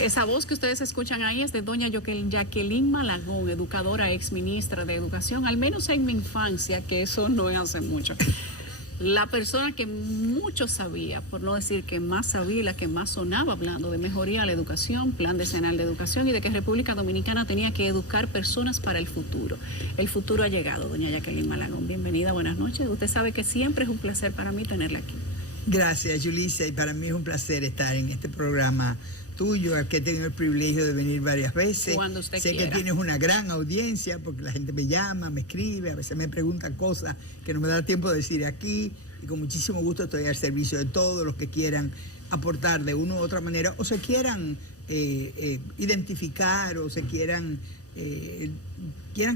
Esa voz que ustedes escuchan ahí es de doña Jacqueline Malagón, educadora, exministra de Educación, al menos en mi infancia, que eso no es hace mucho. La persona que mucho sabía, por no decir que más sabía, la que más sonaba hablando de mejoría a la educación, plan decenal de educación y de que República Dominicana tenía que educar personas para el futuro. El futuro ha llegado, doña Jacqueline Malagón. Bienvenida, buenas noches. Usted sabe que siempre es un placer para mí tenerla aquí. Gracias, Yulisa, y para mí es un placer estar en este programa tuyo, al que he tenido el privilegio de venir varias veces. Cuando usted sé quiera. Que tienes una gran audiencia, porque la gente me llama, me escribe, a veces me preguntan cosas que no me da tiempo de decir aquí, y con muchísimo gusto estoy al servicio de todos los que quieran aportar de una u otra manera, o se quieran identificar, o se quieran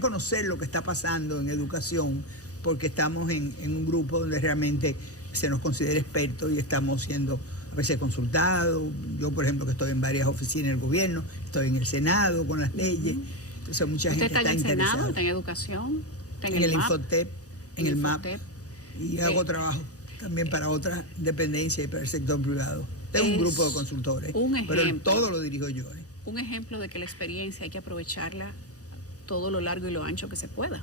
conocer lo que está pasando en educación, porque estamos en un grupo donde realmente se nos considera expertos y estamos siendo a veces consultados. Yo, por ejemplo, que estoy en varias oficinas del gobierno, estoy en el Senado con las leyes, entonces mucha gente está interesada. ¿Usted está en el Senado, está en Educación, está en el Infotep, en el MAP, y hago trabajo también para otras dependencias y para el sector privado. Tengo un grupo de consultores, pero todo lo dirijo yo. Un ejemplo de que la experiencia hay que aprovecharla todo lo largo y lo ancho que se pueda.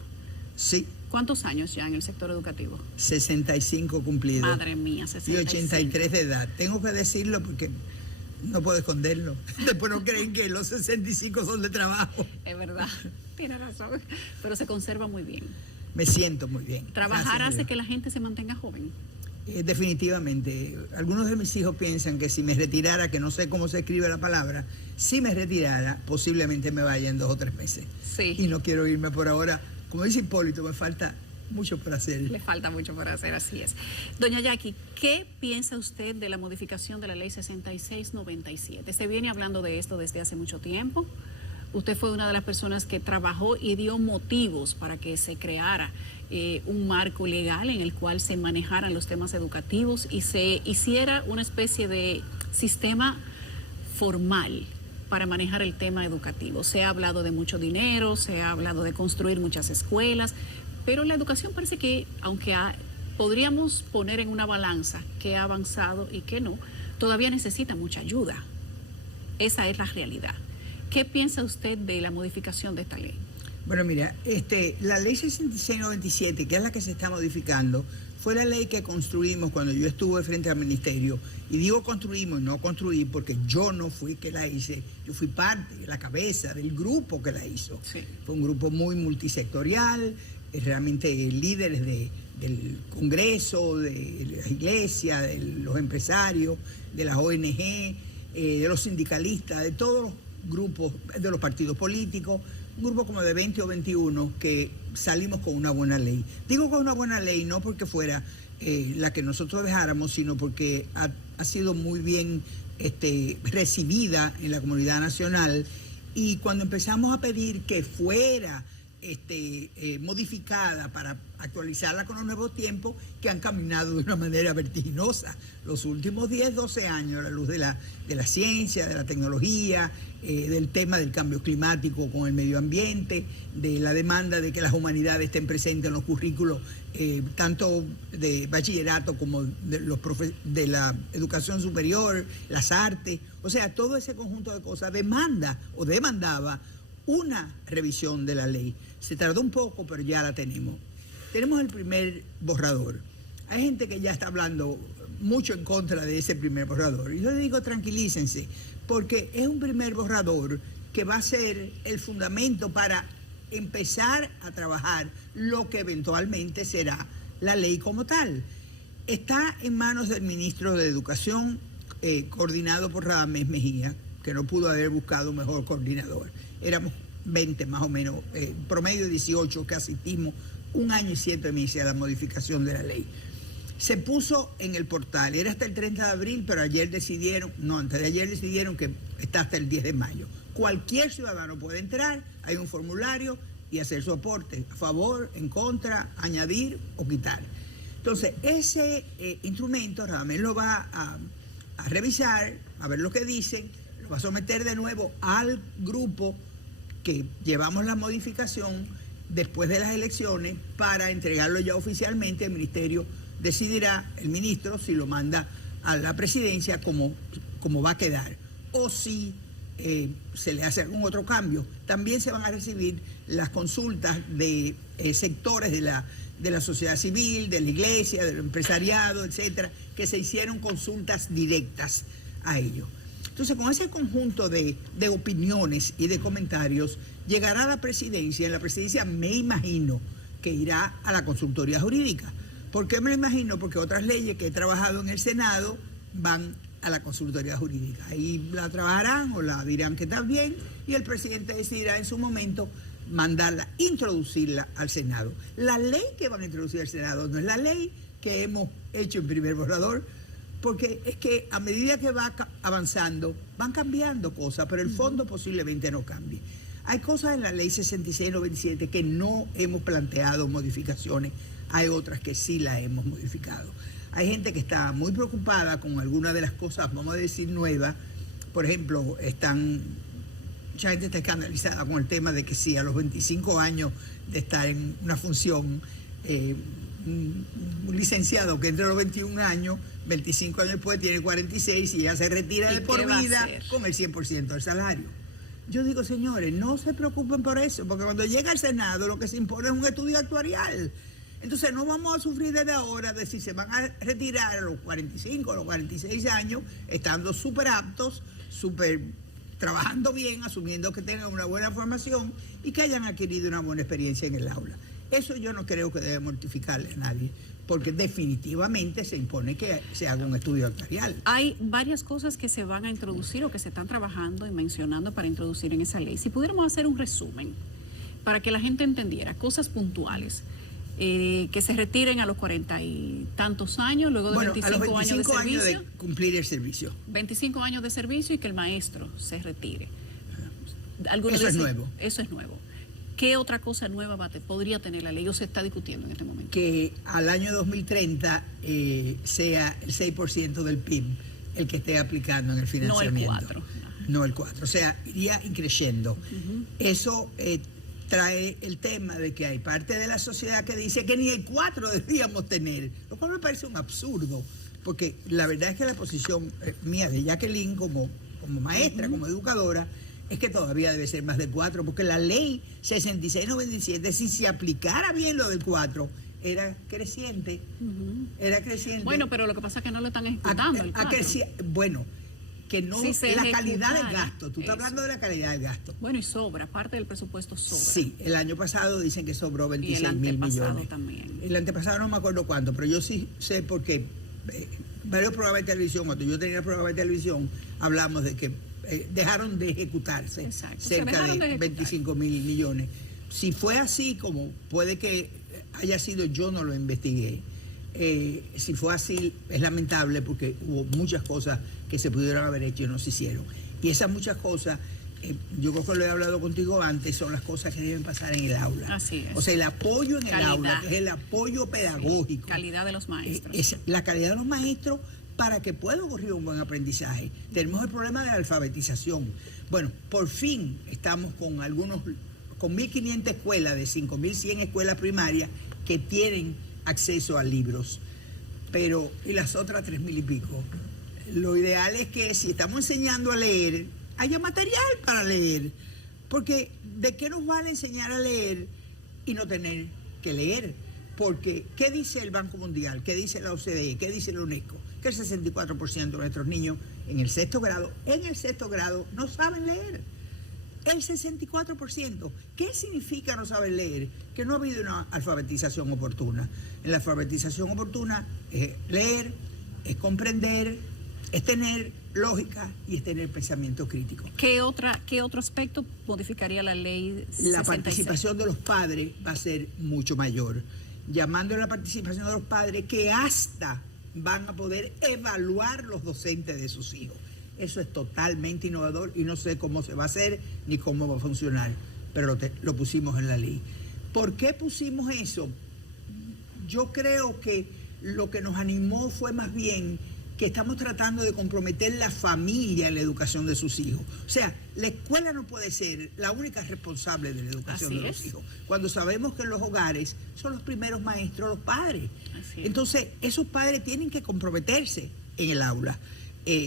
Sí. ¿Cuántos años ya en el sector educativo? 65 cumplidos. Madre mía, 65. Y 83 de edad. Tengo que decirlo porque no puedo esconderlo. Después no creen que los 65 son de trabajo. Es verdad, tiene razón. Pero se conserva muy bien. Me siento muy bien. ¿Trabajar hace que la gente se mantenga joven? Definitivamente. Algunos de mis hijos piensan que si me retirara, que no sé cómo se escribe la palabra, si me retirara, posiblemente me vaya en 2 o 3 meses. Sí. Y no quiero irme por ahora. Como dice Hipólito, me falta mucho por hacer. Le falta mucho por hacer, así es. Doña Jackie, ¿qué piensa usted de la modificación de la ley 6697? Se viene hablando de esto desde hace mucho tiempo. Usted fue una de las personas que trabajó y dio motivos para que se creara un marco legal en el cual se manejaran los temas educativos y se hiciera una especie de sistema formal para manejar el tema educativo. Se ha hablado de mucho dinero, se ha hablado de construir muchas escuelas, pero la educación parece que, aunque podríamos poner en una balanza qué ha avanzado y qué no, todavía necesita mucha ayuda. Esa es la realidad. ¿Qué piensa usted de la modificación de esta ley? Bueno, mira, la ley 6697, que es la que se está modificando, fue la ley que construimos cuando yo estuve frente al ministerio. Y digo construimos, no construí, porque yo no fui que la hice. Yo fui parte, la cabeza del grupo que la hizo. Sí. Fue un grupo muy multisectorial, realmente líderes del Congreso, de las iglesias, de los empresarios, de las ONG, de los sindicalistas, de todos los grupos, de los partidos políticos, un grupo como de 20 o 21 que salimos con una buena ley. Digo con una buena ley no porque fuera la que nosotros dejáramos, sino porque ha sido muy bien recibida en la comunidad nacional, y cuando empezamos a pedir que fuera modificada para actualizarla con los nuevos tiempos que han caminado de una manera vertiginosa los últimos 10, 12 años, a la luz de la ciencia, de la tecnología, del tema del cambio climático con el medio ambiente, de la demanda de que las humanidades estén presentes en los currículos, tanto de bachillerato como de la educación superior, las artes, o sea, todo ese conjunto de cosas demandaba una revisión de la ley. Se tardó un poco, pero ya la tenemos. Tenemos el primer borrador. Hay gente que ya está hablando mucho en contra de ese primer borrador. Y yo les digo, tranquilícense, porque es un primer borrador que va a ser el fundamento para empezar a trabajar lo que eventualmente será la ley como tal. Está en manos del ministro de Educación, coordinado por Radamés Mejía, que no pudo haber buscado un mejor coordinador. Éramos 20 más o menos, promedio 18 que asistimos 1 año y 7 meses a la modificación de la ley. Se puso en el portal, era hasta el 30 de abril, pero antes de ayer decidieron que está hasta el 10 de mayo. Cualquier ciudadano puede entrar, hay un formulario y hacer su aporte, a favor, en contra, añadir o quitar. Entonces, ese instrumento Radamés lo va a revisar, a ver lo que dicen, lo va a someter de nuevo al grupo que llevamos la modificación después de las elecciones para entregarlo ya oficialmente. El ministerio decidirá, el ministro, si lo manda a la presidencia, cómo va a quedar, o si se le hace algún otro cambio, también se van a recibir las consultas de sectores de la sociedad civil, de la iglesia, del empresariado, etcétera, que se hicieron consultas directas a ellos. Entonces, con ese conjunto de opiniones y de comentarios, llegará a la presidencia. En la presidencia me imagino que irá a la consultoría jurídica. ¿Por qué me lo imagino? Porque otras leyes que he trabajado en el Senado van a la consultoría jurídica. Ahí la trabajarán o la dirán que está bien y el presidente decidirá en su momento mandarla, introducirla al Senado. La ley que van a introducir al Senado no es la ley que hemos hecho en primer borrador, porque es que a medida que va avanzando van cambiando cosas, pero el fondo posiblemente no cambie. Hay cosas en la ley 6697 que no hemos planteado modificaciones, hay otras que sí las hemos modificado. Hay gente que está muy preocupada con algunas de las cosas, vamos a decir, nuevas. Por ejemplo, mucha gente está escandalizada con el tema de que si a los 25 años de estar en una función, un licenciado que entre los 21 años, 25 años después tiene 46 y ya se retira de por vida con el 100% del salario. Yo digo, señores, no se preocupen por eso, porque cuando llega al Senado lo que se impone es un estudio actuarial. Entonces no vamos a sufrir desde ahora de si se van a retirar a los 45, a los 46 años, estando súper aptos, trabajando bien, asumiendo que tengan una buena formación y que hayan adquirido una buena experiencia en el aula. Eso yo no creo que debe mortificarle a nadie, porque definitivamente se impone que se haga un estudio actuarial. Hay varias cosas que se van a introducir o que se están trabajando y mencionando para introducir en esa ley. Si pudiéramos hacer un resumen para que la gente entendiera cosas puntuales. Que se retiren a los 40 y tantos años, luego de 25 años de servicio. De cumplir el servicio. 25 años de servicio y que el maestro se retire. Eso es nuevo. Eso es nuevo. ¿Qué otra cosa nueva podría tener la ley o se está discutiendo en este momento? Que al año 2030 sea el 6% del PIB el que esté aplicando en el financiamiento. No el 4. No el 4. O sea, iría increciendo. Eso trae el tema de que hay parte de la sociedad que dice que ni el 4 deberíamos tener, lo cual me parece un absurdo, porque la verdad es que la posición mía de Jacqueline como maestra, como educadora, es que todavía debe ser más del 4, porque la ley 6697, si se aplicara bien lo del 4, era creciente. Era creciente. Bueno, pero lo que pasa es que no lo están ejecutando. Bueno, que no, si la calidad del gasto. Tú estás hablando de la calidad del gasto. Bueno, y sobra, parte del presupuesto sobra. Sí, el año pasado dicen que sobró 26 mil millones. También. El antepasado no me acuerdo cuánto, pero yo sí sé porque varios programas de televisión, cuando yo tenía el programa de televisión, hablamos de que dejaron de ejecutarse. Exacto, cerca de 25 mil millones. Si fue así, como puede que haya sido, yo no lo investigué. Si fue así, es lamentable porque hubo muchas cosas que se pudieron haber hecho y no se hicieron. Y esas muchas cosas, yo creo que lo he hablado contigo antes, son las cosas que deben pasar en el aula. Así es. O sea, el apoyo en el aula, que es el apoyo pedagógico. Sí, calidad de los maestros. Es la calidad de los maestros para que pueda ocurrir un buen aprendizaje. Tenemos el problema de la alfabetización. Bueno, por fin estamos con 1.500 escuelas de 5.100 escuelas primarias que tienen acceso a libros, pero y las otras 3.000 y pico. Lo ideal es que si estamos enseñando a leer, haya material para leer, porque ¿de qué nos vale enseñar a leer y no tener que leer? Porque ¿qué dice el Banco Mundial? ¿Qué dice la OCDE? ¿Qué dice la UNESCO? Que el 64% de nuestros niños en el sexto grado no saben leer. El 64%. ¿Qué significa no saber leer? Que no ha habido una alfabetización oportuna. En la alfabetización oportuna es leer, es comprender, es tener lógica y es tener pensamiento crítico. ¿Qué otro aspecto modificaría la ley 66? La participación de los padres va a ser mucho mayor. Llamando a la participación de los padres que hasta van a poder evaluar los docentes de sus hijos. Eso es totalmente innovador y no sé cómo se va a hacer ni cómo va a funcionar, pero lo pusimos en la ley. ¿Por qué pusimos eso? Yo creo que lo que nos animó fue más bien que estamos tratando de comprometer la familia en la educación de sus hijos. O sea, la escuela no puede ser la única responsable de la educación de los hijos. Cuando sabemos que en los hogares son los primeros maestros los padres. Entonces, esos padres tienen que comprometerse en el aula.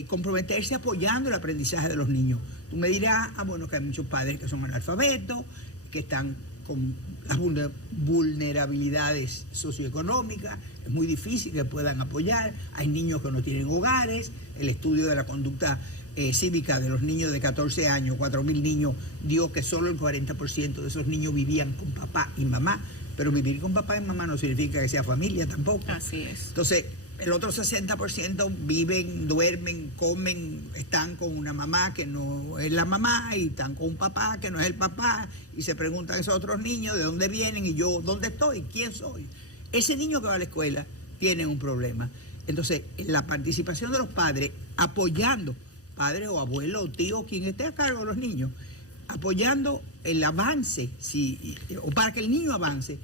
comprometerse apoyando el aprendizaje de los niños. Tú me dirás, bueno, que hay muchos padres que son analfabetos, que están con las vulnerabilidades socioeconómicas, es muy difícil que puedan apoyar, hay niños que no tienen hogares, el estudio de la conducta cívica de los niños de 14 años, 4.000 niños, dio que solo el 40% de esos niños vivían con papá y mamá, pero vivir con papá y mamá no significa que sea familia tampoco. Así es. Entonces, el otro 60% viven, duermen, comen, están con una mamá que no es la mamá y están con un papá que no es el papá y se preguntan esos otros niños de dónde vienen y yo dónde estoy, quién soy. Ese niño que va a la escuela tiene un problema. Entonces, la participación de los padres apoyando, padres o abuelos o tíos, quien esté a cargo de los niños, apoyando el avance, o para que el niño avance.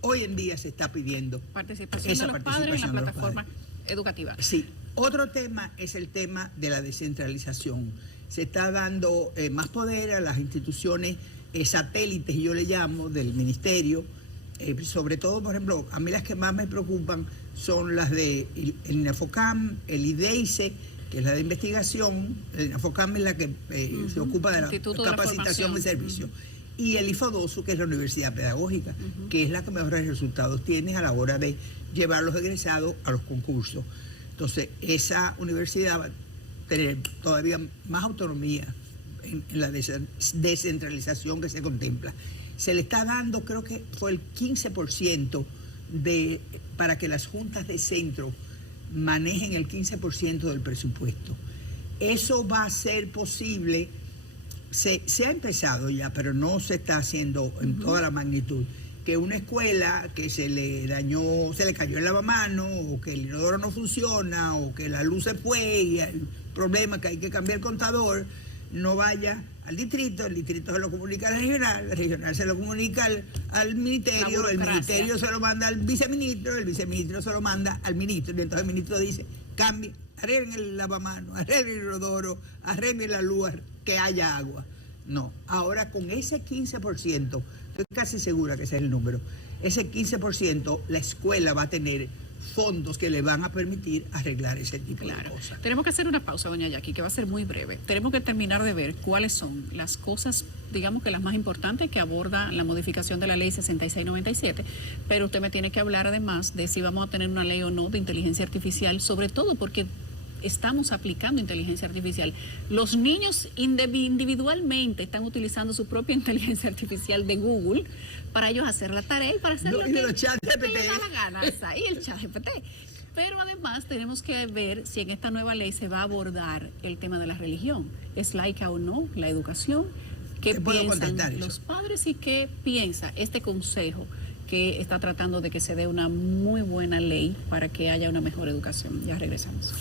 Hoy en día se está pidiendo participación de los padres en la plataforma educativa. Sí. Otro tema es el tema de la descentralización. Se está dando más poder a las instituciones satélites, yo le llamo, del ministerio. Sobre todo, por ejemplo, a mí las que más me preocupan son las de el INAFOCAM, el IDEICE, que es la de investigación. El INAFOCAM es la que se ocupa de la capacitación de servicios. Y el IFODOSU, que es la Universidad Pedagógica, que es la que mejores resultados tiene a la hora de llevar a los egresados a los concursos. Entonces, esa universidad va a tener todavía más autonomía en la descentralización que se contempla. Se le está dando, creo que fue el 15% para que las juntas de centro manejen el 15% del presupuesto. Eso va a ser posible. Se ha empezado ya, pero no se está haciendo en toda la magnitud. Que una escuela que se le cayó el lavamanos, o que el inodoro no funciona, o que la luz se fue y el problema que hay que cambiar el contador, no vaya al distrito, el distrito se lo comunica al regional, el regional se lo comunica al ministerio, el ministerio se lo manda al viceministro, el viceministro se lo manda al ministro, y entonces el ministro dice, cambie, arreglen el lavamanos, arreglen el inodoro, arreglen la luz, que haya agua. No, ahora con ese 15%, estoy casi segura que ese es el número, ese 15% la escuela va a tener fondos que le van a permitir arreglar ese tipo de cosas. Tenemos que hacer una pausa, doña Jackie, que va a ser muy breve. Tenemos que terminar de ver cuáles son las cosas, digamos que las más importantes que aborda la modificación de la ley 6697, pero usted me tiene que hablar además de si vamos a tener una ley o no de inteligencia artificial, sobre todo porque estamos aplicando inteligencia artificial. Los niños individualmente están utilizando su propia inteligencia artificial de Google para ellos hacer la tarea y para hacer lo que les da la gana. Y el chat GPT. Pero además tenemos que ver si en esta nueva ley se va a abordar el tema de la religión. ¿Es laica o no la educación? ¿Qué piensan los padres y qué piensa este consejo que está tratando de que se dé una muy buena ley para que haya una mejor educación? Ya regresamos.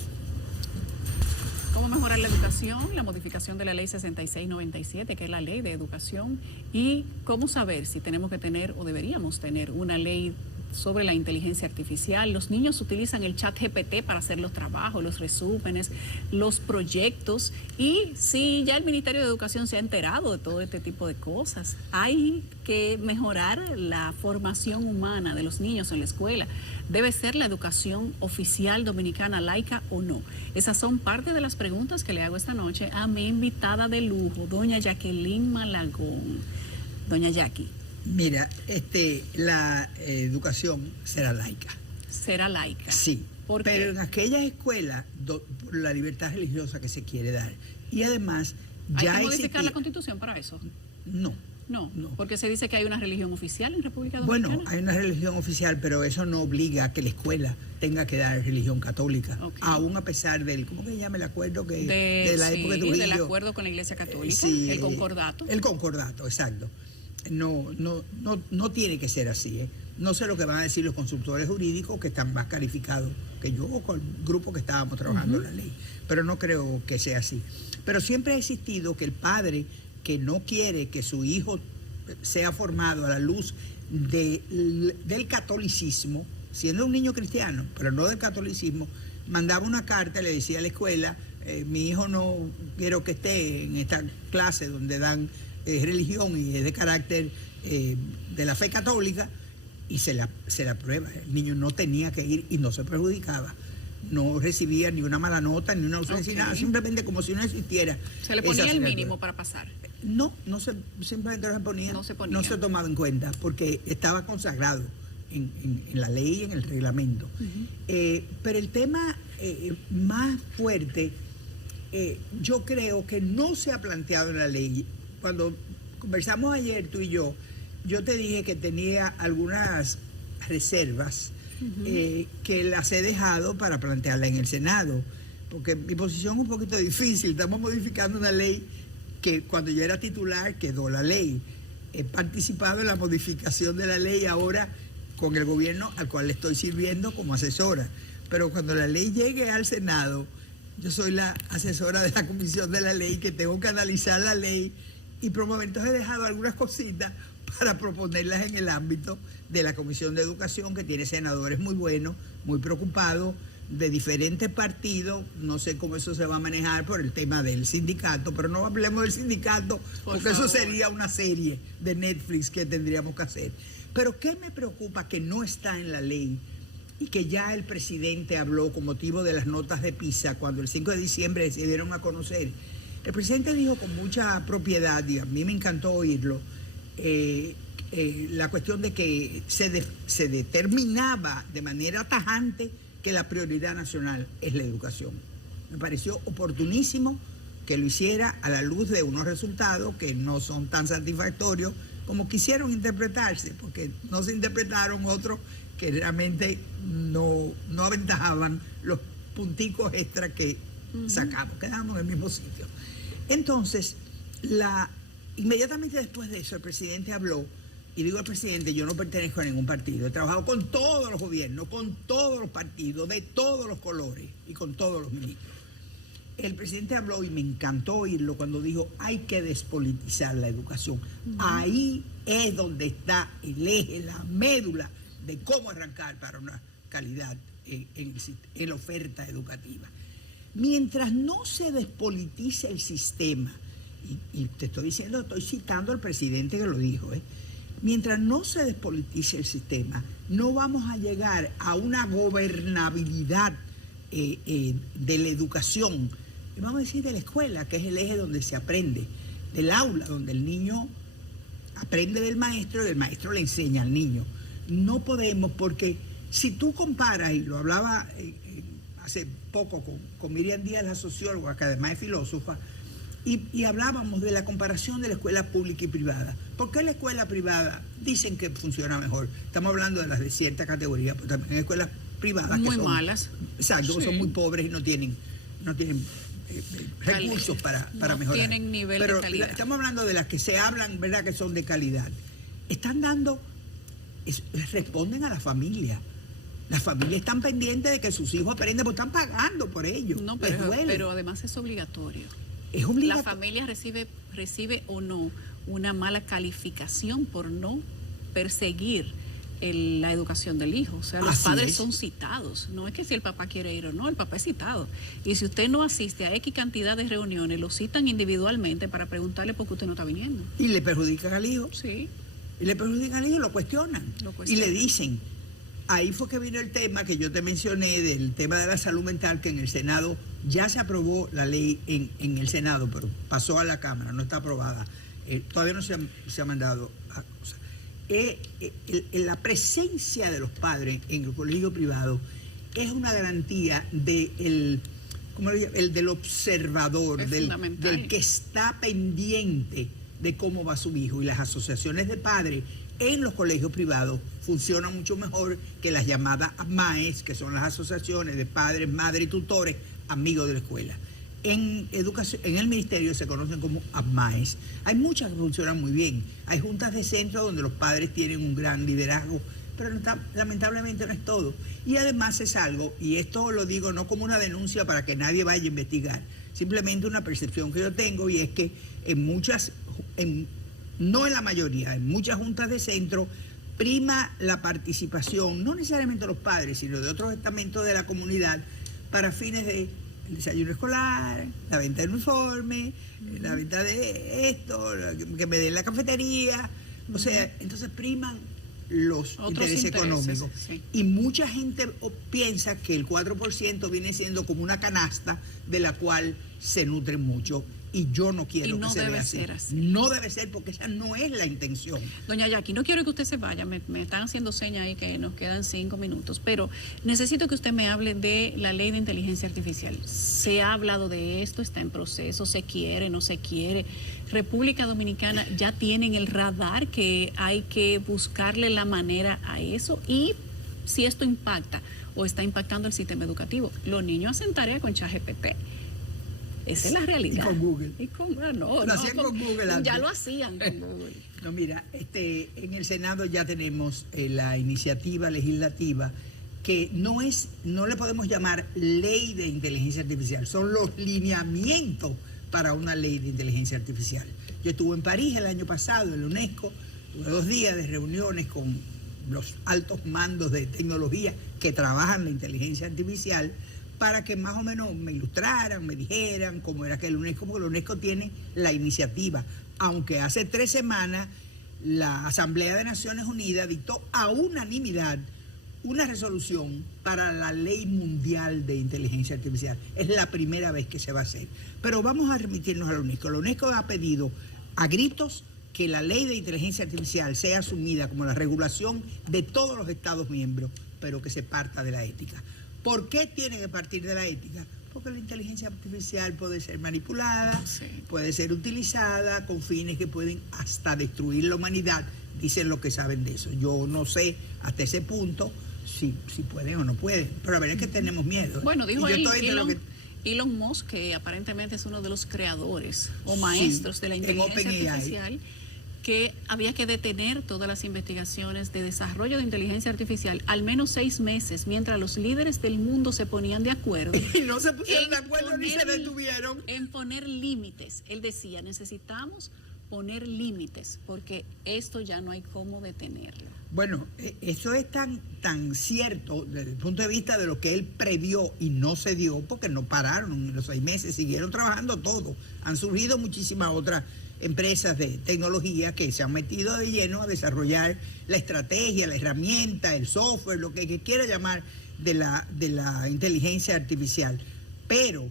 ¿Cómo mejorar la educación? La modificación de la ley 6697, que es la ley de educación, y cómo saber si tenemos que tener o deberíamos tener una ley sobre la inteligencia artificial. Los niños utilizan el chat GPT para hacer los trabajos, los resúmenes, los proyectos, y si ya el Ministerio de Educación se ha enterado de todo este tipo de cosas, hay que mejorar la formación humana de los niños en la escuela. ¿Debe ser la educación oficial dominicana laica o no? Esas son parte de las preguntas que le hago esta noche a mi invitada de lujo, doña Jacqueline Malagón. Doña Jackie. Mira, la educación será laica. ¿Será laica? Sí, pero en aquellas escuelas, la libertad religiosa que se quiere dar. Y además, ya ¿hay que modificar la Constitución para eso? No. No, porque se dice que hay una religión oficial en República Dominicana. Bueno, hay una religión oficial, pero eso no obliga a que la escuela tenga que dar religión católica. Okay. Aún a pesar del, ¿cómo que se llama el acuerdo que de la época de Trujillo? Del acuerdo con la Iglesia Católica, sí, el concordato. El concordato, exacto. No tiene que ser así. No sé lo que van a decir los consultores jurídicos que están más calificados que yo o con el grupo que estábamos trabajando en la ley, pero no creo que sea así. Pero siempre ha existido que el padre que no quiere que su hijo sea formado a la luz del catolicismo, siendo un niño cristiano, pero no del catolicismo, mandaba una carta y le decía a la escuela, mi hijo no quiero que esté en esta clase donde dan religión y es de carácter de la fe católica, y se la aprueba. El niño no tenía que ir y no se perjudicaba. no recibía ni una mala nota, ni una ausencia, Ok. nada, simplemente como si no existiera. Se le esa ponía el asignatura. mínimo para pasar. No, simplemente no se ponía. No se ponía. No se tomaba en cuenta, porque estaba consagrado en la ley y en el reglamento. Pero el tema más fuerte, yo creo que no se ha planteado en la ley. Cuando conversamos ayer tú y yo te dije que tenía algunas reservas que las he dejado para plantearla en el Senado, porque mi posición es un poquito difícil. Estamos modificando una ley que cuando yo era titular quedó la ley. He participado en la modificación de la ley ahora con el gobierno al cual le estoy sirviendo como asesora. Pero cuando la ley llegue al Senado, yo soy la asesora de la comisión de la ley, que tengo que analizar la ley y promover. Entonces he dejado algunas cositas para proponerlas en el ámbito de la Comisión de Educación, que tiene senadores muy buenos, muy preocupados, de diferentes partidos. No sé cómo eso se va a manejar por el tema del sindicato, pero no hablemos del sindicato, porque eso sería una serie de Netflix que tendríamos que hacer. Pero ¿qué me preocupa que no está en la ley y que ya el presidente habló con motivo de las notas de PISA cuando el 5 de diciembre se dieron a conocer? El presidente dijo con mucha propiedad, y a mí me encantó oírlo, la cuestión de que se determinaba de manera tajante que la prioridad nacional es la educación. Me pareció oportunísimo que lo hiciera a la luz de unos resultados que no son tan satisfactorios como quisieron interpretarse, porque no se interpretaron otros que realmente no aventajaban los punticos extra que sacamos, quedamos en el mismo sitio. Entonces, inmediatamente después de eso, el presidente habló, y digo al presidente, yo no pertenezco a ningún partido, he trabajado con todos los gobiernos, con todos los partidos, de todos los colores y con todos los ministros. El presidente habló y me encantó oírlo cuando dijo, hay que despolitizar la educación. Ahí es donde está el eje, la médula de cómo arrancar para una calidad en la oferta educativa. Mientras no se despolitice el sistema, y te estoy diciendo, estoy citando al presidente que lo dijo, mientras no se despolitice el sistema, no vamos a llegar a una gobernabilidad de la educación, y vamos a decir de la escuela, que es el eje donde se aprende, del aula, donde el niño aprende del maestro y el maestro le enseña al niño. No podemos, porque si tú comparas, y lo hablaba hace poco con Miriam Díaz, la socióloga, que además es filósofa, y hablábamos de la comparación de la escuela pública y privada. ¿Por qué la escuela privada dicen que funciona mejor? Estamos hablando de las de cierta categoría, pero también hay escuelas privadas muy que son malas. Exacto, Sí. son muy pobres y no tienen recursos para no mejorar. tienen nivel pero de calidad. Estamos hablando de las que se hablan, ¿verdad?, que son de calidad. Están dando, responden a la familia. Las familias están pendientes de que sus hijos aprendan, porque están pagando por ello. No, Les duele. pero además es obligatorio. Es La obligatorio. familia recibe o no una mala calificación por no perseguir la educación del hijo. O sea, los Así padres es. son citados. No es que si el papá quiere ir o no, el papá es citado. Y si usted no asiste a X cantidad de reuniones, lo citan individualmente para preguntarle por qué usted no está viniendo. Y le perjudican al hijo. Sí. Y le perjudican al hijo, lo cuestionan. Lo Y cuestionan. le dicen. Ahí fue que vino el tema que yo te mencioné, del tema de la salud mental, que en el Senado ya se aprobó la ley en el Senado, pero pasó a la Cámara, no está aprobada. Todavía no se ha mandado a cosas. La presencia de los padres en el colegio privado es una garantía del observador, Es fundamental. del que está pendiente de cómo va su hijo. Y las asociaciones de padres en los colegios privados funcionan mucho mejor que las llamadas AMAES, que son las asociaciones de padres, madres y tutores, amigos de la escuela. En educación, en el ministerio se conocen como AMAES. Hay muchas que funcionan muy bien. Hay juntas de centro donde los padres tienen un gran liderazgo, pero lamentablemente no es todo. Y además es algo, y esto lo digo no como una denuncia para que nadie vaya a investigar, simplemente una percepción que yo tengo, y es que no en la mayoría, en muchas juntas de centro prima la participación, no necesariamente de los padres, sino de otros estamentos de la comunidad, para fines de el desayuno escolar, la venta de uniforme, la venta de esto, que me den la cafetería. O sea, entonces priman los Otros intereses intereses, económicos. sí. Y mucha gente piensa que el 4% viene siendo como una canasta de la cual se nutren mucho. Y yo no quiero Y no que se debe vea así. ser así. No debe ser, porque esa no es la intención. Doña Jackie, no quiero que usted se vaya, me están haciendo señas ahí que nos quedan 5 minutos, pero necesito que usted me hable de la ley de inteligencia artificial. Se ha hablado de esto, está en proceso, se quiere, no se quiere. República Dominicana ya tiene en el radar que hay que buscarle la manera a eso, y si esto impacta o está impactando el sistema educativo. Los niños hacen tarea con ChatGPT. Esa es la realidad. Y con Google. Lo hacían con Google antes. Ya lo hacían con Google. No, mira, en el Senado ya tenemos la iniciativa legislativa que no le podemos llamar ley de inteligencia artificial, son los lineamientos para una ley de inteligencia artificial. Yo estuve en París el año pasado, en la UNESCO, tuve 2 días de reuniones con los altos mandos de tecnología que trabajan la inteligencia artificial, para que más o menos me ilustraran, me dijeran cómo era que el UNESCO, porque la UNESCO tiene la iniciativa, aunque hace 3 semanas la Asamblea de Naciones Unidas dictó a unanimidad una resolución para la ley mundial de inteligencia artificial. Es la primera vez que se va a hacer. Pero vamos a remitirnos a la UNESCO. La UNESCO ha pedido a gritos que la ley de inteligencia artificial sea asumida como la regulación de todos los Estados miembros, pero que se parta de la ética. ¿Por qué tiene que partir de la ética? Porque la inteligencia artificial puede ser manipulada, Sí. puede ser utilizada con fines que pueden hasta destruir la humanidad. Dicen los que saben de eso. Yo no sé hasta ese punto si pueden o no pueden. Pero a ver, es que tenemos miedo. Bueno, dijo Y yo él, estoy entre lo que- Elon Musk, que aparentemente es uno de los creadores o Sí, maestros de la en inteligencia OpenAI. artificial, que había que detener todas las investigaciones de desarrollo de inteligencia artificial al menos 6 meses, mientras los líderes del mundo se ponían de acuerdo Y no se pusieron de acuerdo ni se poner- detuvieron. en poner límites. Él decía, necesitamos poner límites, porque esto ya no hay cómo detenerlo. Bueno, eso es tan cierto desde el punto de vista de lo que él previó y no se dio, porque no pararon en los 6 meses, siguieron trabajando todo. Han surgido muchísimas otras empresas de tecnología que se han metido de lleno a desarrollar la estrategia, la herramienta, el software, lo que quiera llamar de la inteligencia artificial. Pero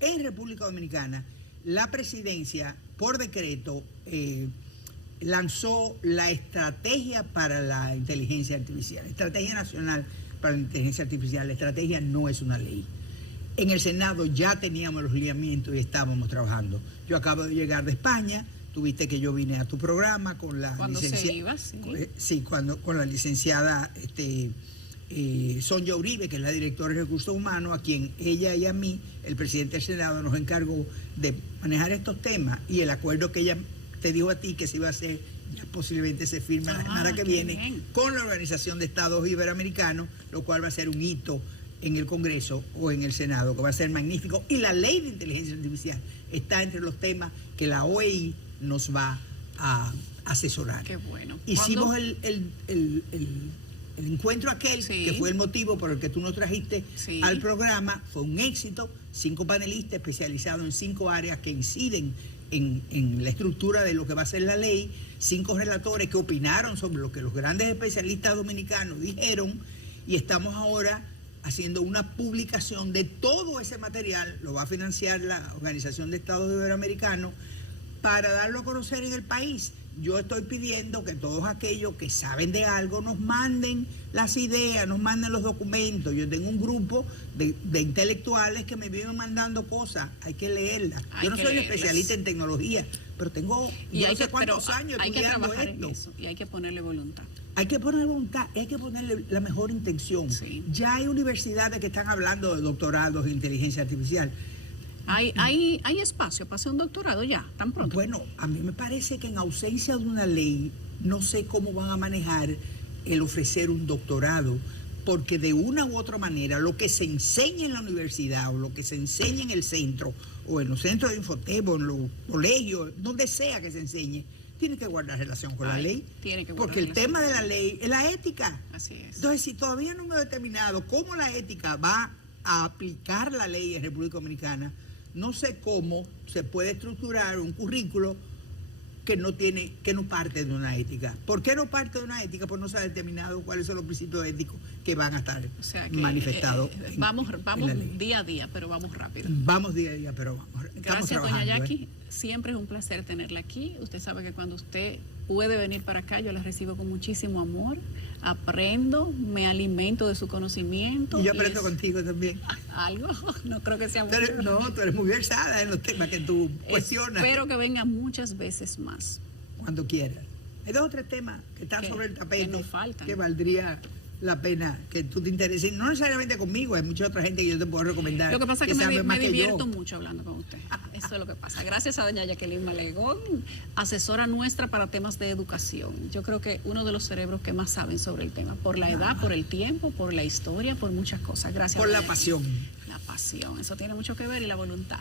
en República Dominicana, la presidencia, por decreto, lanzó la estrategia para la inteligencia artificial, estrategia nacional para la inteligencia artificial. La estrategia no es una ley. En el Senado ya teníamos los lineamientos y estábamos trabajando. Yo acabo de llegar de España, tuviste que yo vine a tu programa con la Cuando se iba, sí. Sí, con la licenciada Sonia Uribe, que es la directora de Recursos Humanos, a quien ella y a mí, el presidente del Senado, nos encargó de manejar estos temas, y el acuerdo que ella te dijo a ti que se iba a hacer, ya posiblemente se firma la semana que qué viene bien. con la Organización de Estados Iberoamericanos, lo cual va a ser un hito en el Congreso o en el Senado, que va a ser magnífico. Y la ley de inteligencia artificial está entre los temas que la OEI nos va a asesorar. Qué bueno. Hicimos ¿Cuándo? el encuentro aquel, Sí. que fue el motivo por el que tú nos trajiste Sí. al programa. Fue un éxito. 5 panelistas especializados en 5 áreas que inciden en la estructura de lo que va a ser la ley. 5 relatores que opinaron sobre lo que los grandes especialistas dominicanos dijeron, y estamos ahora haciendo una publicación de todo ese material. Lo va a financiar la Organización de Estados Iberoamericanos para darlo a conocer en el país. Yo estoy pidiendo que todos aquellos que saben de algo nos manden las ideas, nos manden los documentos. Yo tengo un grupo de intelectuales que me viven mandando cosas, hay que leerlas. Hay Yo no que soy leerlas. especialista en tecnología, pero tengo Y yo hay no sé que, cuántos pero años hay que estudiando trabajar esto. en eso y hay que ponerle voluntad. Hay que poner voluntad, hay que ponerle la mejor intención. Sí. Ya hay universidades que están hablando de doctorados en inteligencia artificial. Hay espacio para hacer un doctorado ya, tan pronto. Bueno, a mí me parece que en ausencia de una ley, no sé cómo van a manejar el ofrecer un doctorado, porque de una u otra manera lo que se enseña en la universidad o lo que se enseña en el centro o en los centros de Infotep o en los colegios, donde sea que se enseñe, tiene que guardar relación con la ley, tiene que guardar porque el relación tema con de la la ley es la ética. Así es. Entonces, si todavía no hemos determinado cómo la ética va a aplicar la ley en República Dominicana, no sé cómo se puede estructurar un currículo que no parte de una ética. ¿Por qué no parte de una ética? Pues no se ha determinado cuáles son los principios éticos que van a estar O sea que, manifestados. Vamos en la ley. día a día, pero vamos rápido. Vamos día a día, pero vamos. Estamos Gracias, doña trabajando, Jackie. Siempre es un placer tenerla aquí. Usted sabe que cuando usted puede venir para acá, yo la recibo con muchísimo amor. Aprendo, me alimento de su conocimiento. Y yo aprendo contigo también. Algo, no creo que sea mucho. Tú eres muy versada en los temas que tú cuestionas. Espero que venga muchas veces más. Cuando quieras. Hay 2 o 3 temas que están sobre el tapete que nos faltan. que valdría la pena que tú te intereses. No necesariamente conmigo, hay mucha otra gente que yo te puedo recomendar. Lo que pasa es que sabe me más que yo. divierto mucho hablando con usted. Eso es lo que pasa. Gracias a doña Jacqueline Malegón, asesora nuestra para temas de educación. Yo creo que uno de los cerebros que más saben sobre el tema, por la edad, por el tiempo, por la historia, por muchas cosas. Gracias. Por la doña pasión. Jacqueline. La pasión, eso tiene mucho que ver y la voluntad.